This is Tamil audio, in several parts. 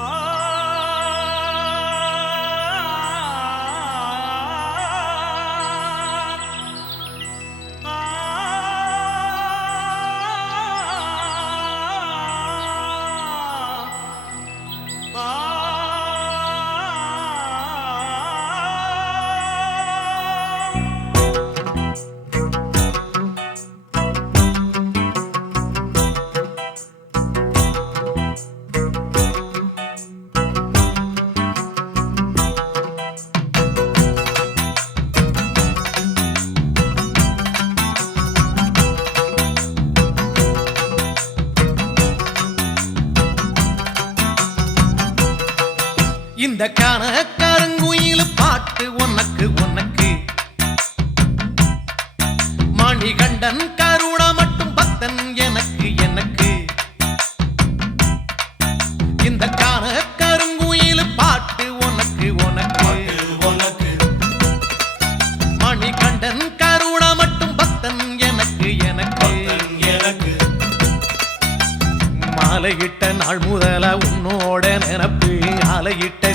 my இந்த கணக்காரங்குயில் பாட்டு உனக்கு உனக்கு. மணிகண்டன் கருண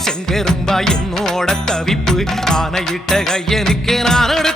செங்கரும்பா என்னோட தவிப்பு. ஆனையிட்ட கையனுக்கு நான் எடுத்து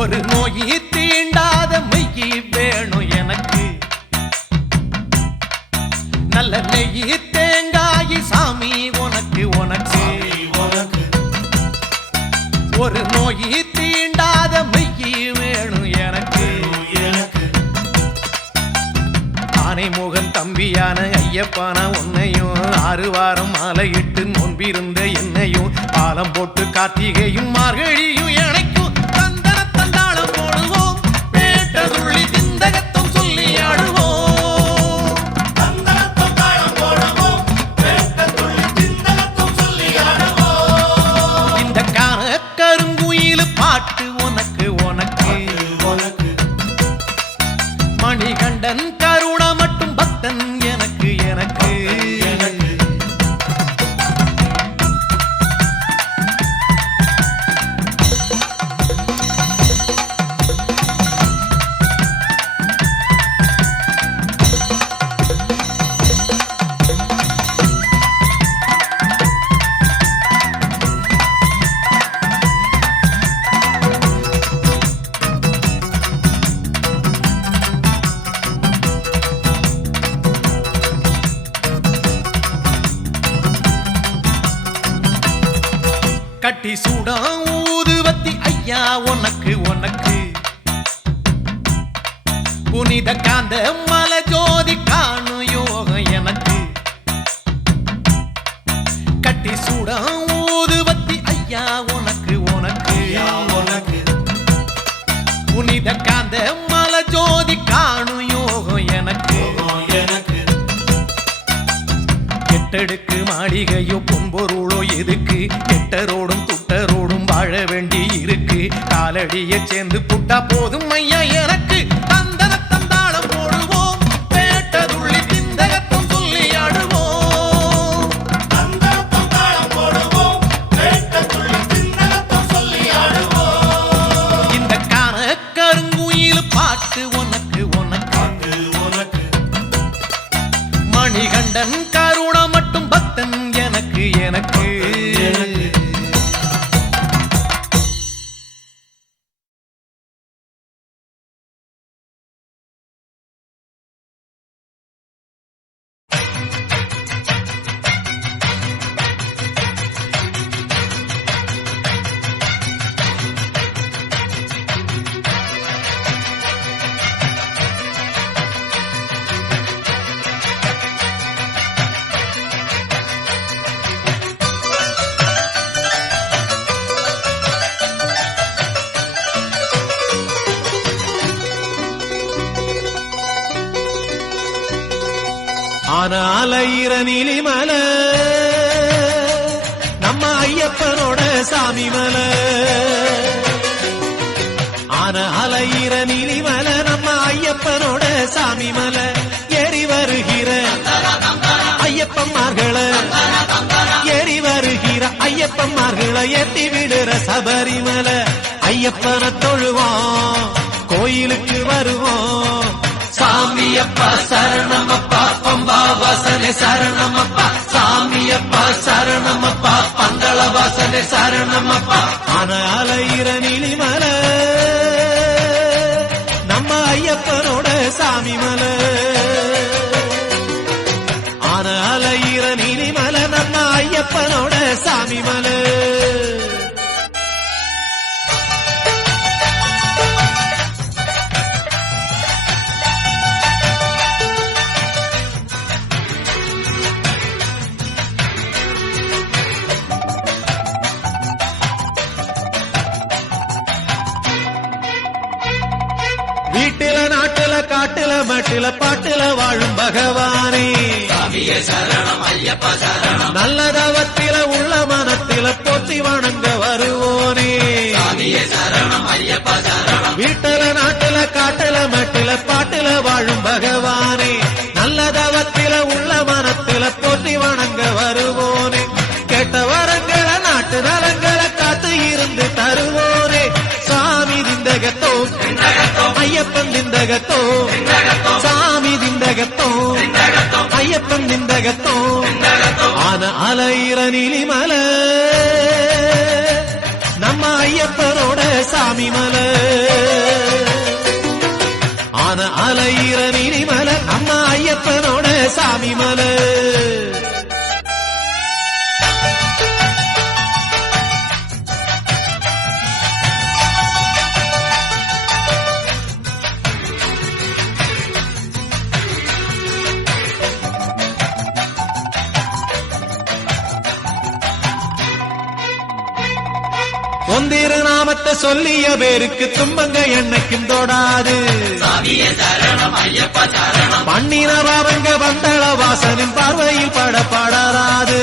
ஒரு நோயி ¡Canta! அந்த மலை ஜோதி காணும் யோகம் எனக்கு. கட்டி சூடம் ஊதுவத்தி ஐயா உனக்கு உனக்கு. உனக்கு. புனித காந்த மலை ஜோதி காணும் யோகம் எனக்கு. எனக்கு. எட்டடுக்கு மாளிகையோ பொன்பொருளோ எதுக்கு? எட்டரோடும் துட்டரோடும் வாழ வேண்டி இருக்கு. காலடியை சேர்ந்து புட்டா போதும் ஐயா எனக்கு. மணிகண்டன் கருணா மட்டும் பக்தன் எனக்கு எனக்கு. நீலிமல நம்ம ஐயப்பனோட சாமி மல. ஆன அலையிற நீலிமல நம்ம ஐயப்பனோட சாமி மல. ஏறி வருகிற ஐயப்பன்மார்களை ஏறி வருகிற ஐயப்பன்மார்களை எட்டி விடுற சபரிமலை. ஐயப்பனை தொழுவோம் கோயிலுக்கு வருவோம் சாமியப்பா சரணமப்பா பம்பா வாசனை சரணமப்பா. சாமியப்பா சரணமப்பா பந்தள வாசனை சரணமப்பா. ஆன அலையிற நம்ம ஐயப்பனோட சாமி மலை நலங்களை காத்து இருந்து தருவோரே. சாமி திந்தகத்தோ ஐயப்பன் திந்தகத்தோ சாமி திந்தகத்தோ ஐயப்பன் திந்தகத்தோ ஆன அலையிற நீலிமல. நம்ம ஐயப்பனோட சாமி மல. ஆன அலையிற நீலிமல நம்ம ஐயப்பனோட சாமி மலை. திருநாமத்தை சொல்லிய பேருக்கு துன்பங்க என்னைக்கும் தொடாது. பண்ணின பாவங்க வந்தள வாசனின் பார்வையில் படப்படாது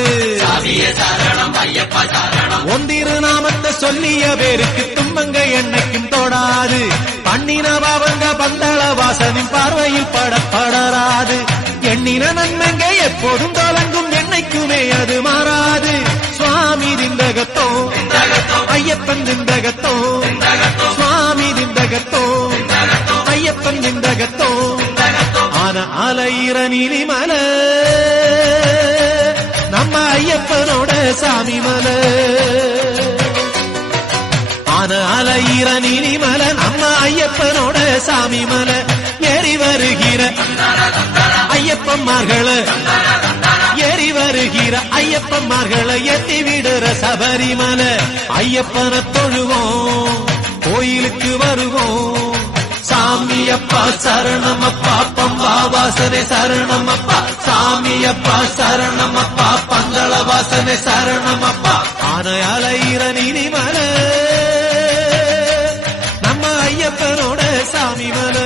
ஒந்திரு நாமத்தை சொல்லிய பேருக்கு துன்பங்க என்னைக்கும் தொடாது. பண்ணின பாவங்க பந்தள வாசனின் பார்வையில் படப்படராது எண்ணின நன்மைங்க எப்போதும் தொடங்கும் என்னைக்குமே அது மாறாது. சுவாமி திந்தகத்தோ ஐயப்பன் திந்தகத்தோ சுவாமி திந்தகத்தோ ஐயப்பன் திந்தகத்தோ ஆன அலையிற நீலிமல நம்ம ஐயப்பனோட சாமி மலை. ஆன அலையிற நீலிமல நம்ம ஐயப்பனோட சாமி மலை. ஏறி வருகிற ஐயப்பன்மார்களை ஏறி வருகிற ஐயப்பன்மார்களை எத்தி விடுற சபரிமலை. ஐயப்பனை தொழுவோம் கோயிலுக்கு வருவோம். சாமியப்பா சரணமப்பா பம்பா வாசனை சரணமப்பா. சாமியப்பா சரணமப்பா பந்தள வாசனை சரணமப்பா. ஆன அலையிற நீலிமலை நம்ம ஐயப்பனோட சாமி மலை.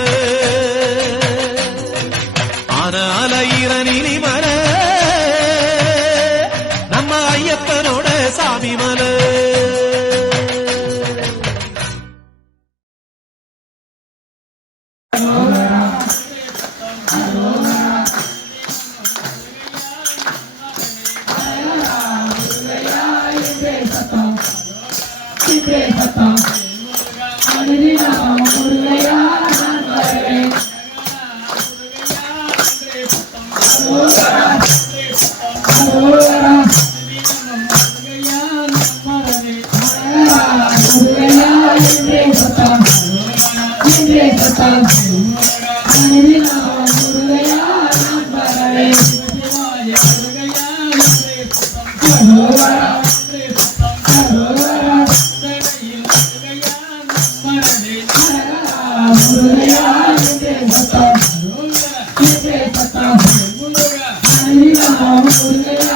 ஆன அலையிற Hallelujah, Hallelujah. Thank you.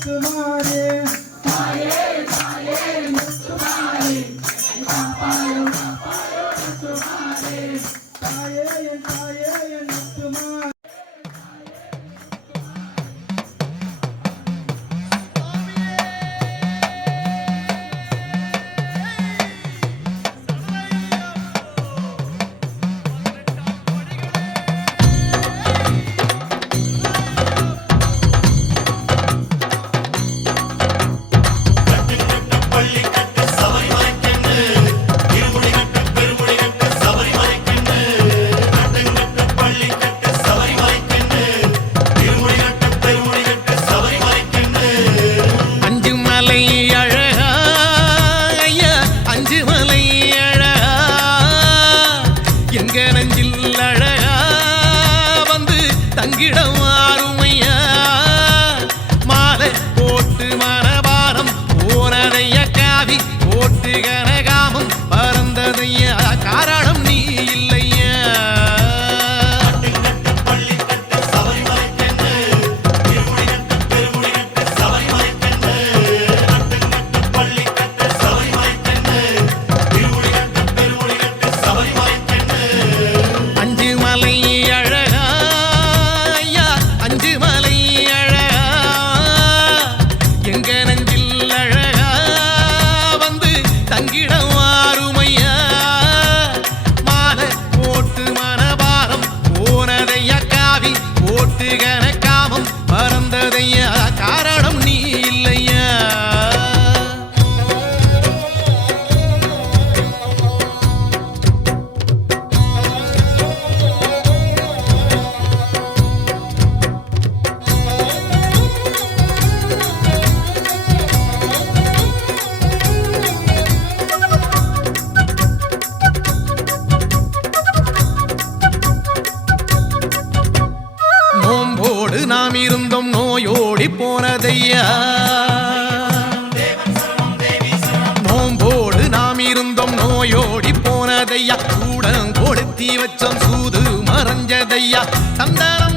くも மறைஞ்சதையா கூடம் கொளுத்தி வச்சோம் சூது மறைஞ்சதையா? சந்தானம்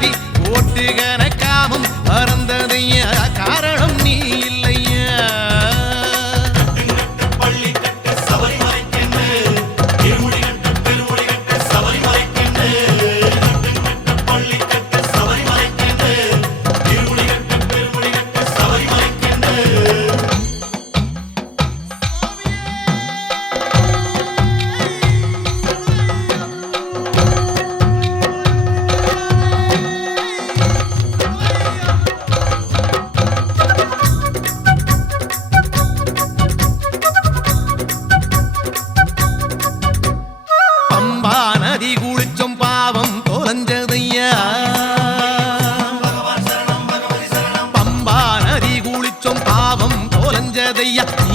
பாவி. ஓட்டுகன காமம் பறந்தது கார Yeah.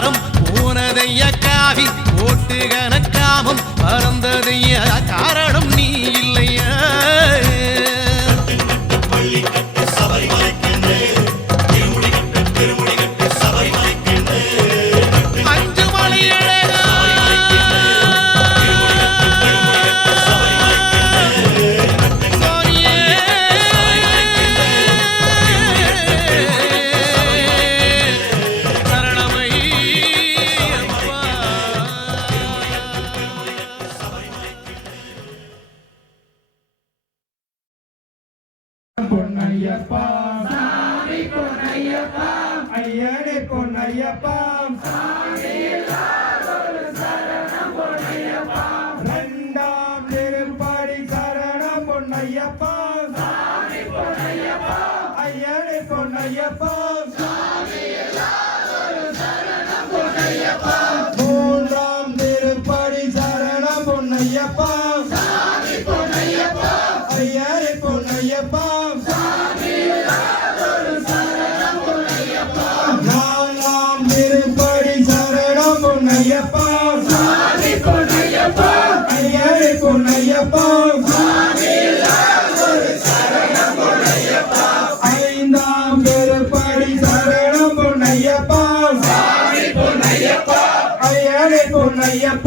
பாரம் போனதைய காவி ஓட்டு கணக்காமம் பறந்ததைய காரணம்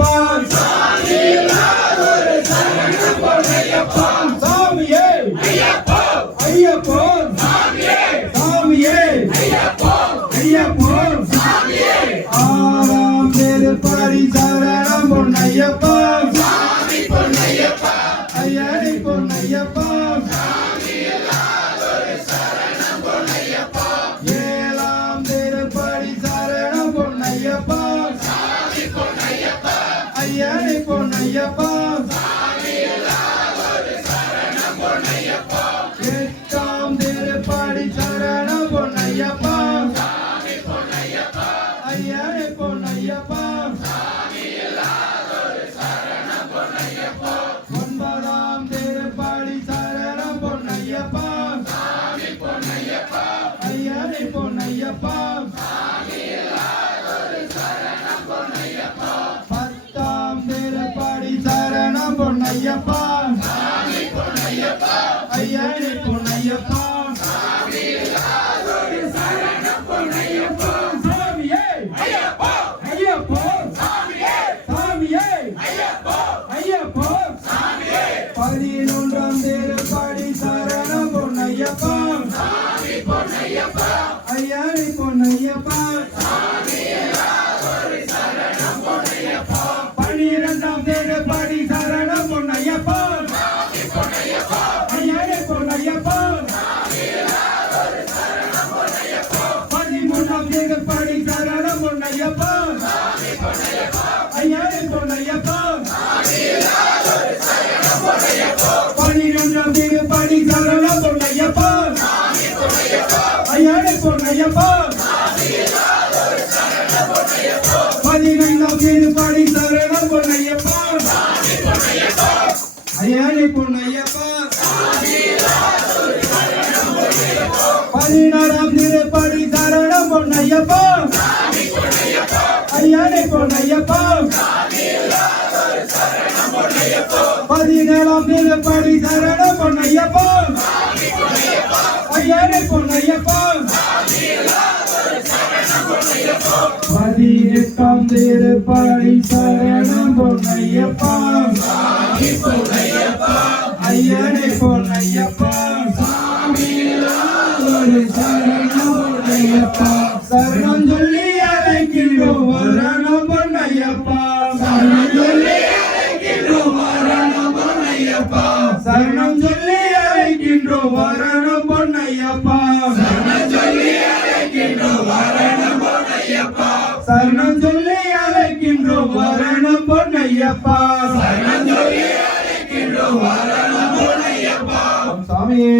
response. Maria Paz. யானை பொன்னையப்பம் பதினேழாம் திருப்படி சரண பொன்னையப்பம் ஐயானை பொன்னையப்பம் பதினெட்டாம் திருப்படி சரணம் பொன்னையப்பம் ஐயனை பொன்னையப்பம் சரணம் பொன்னையப்பா சரணம் ஐயப்பா சரணம் சாமியே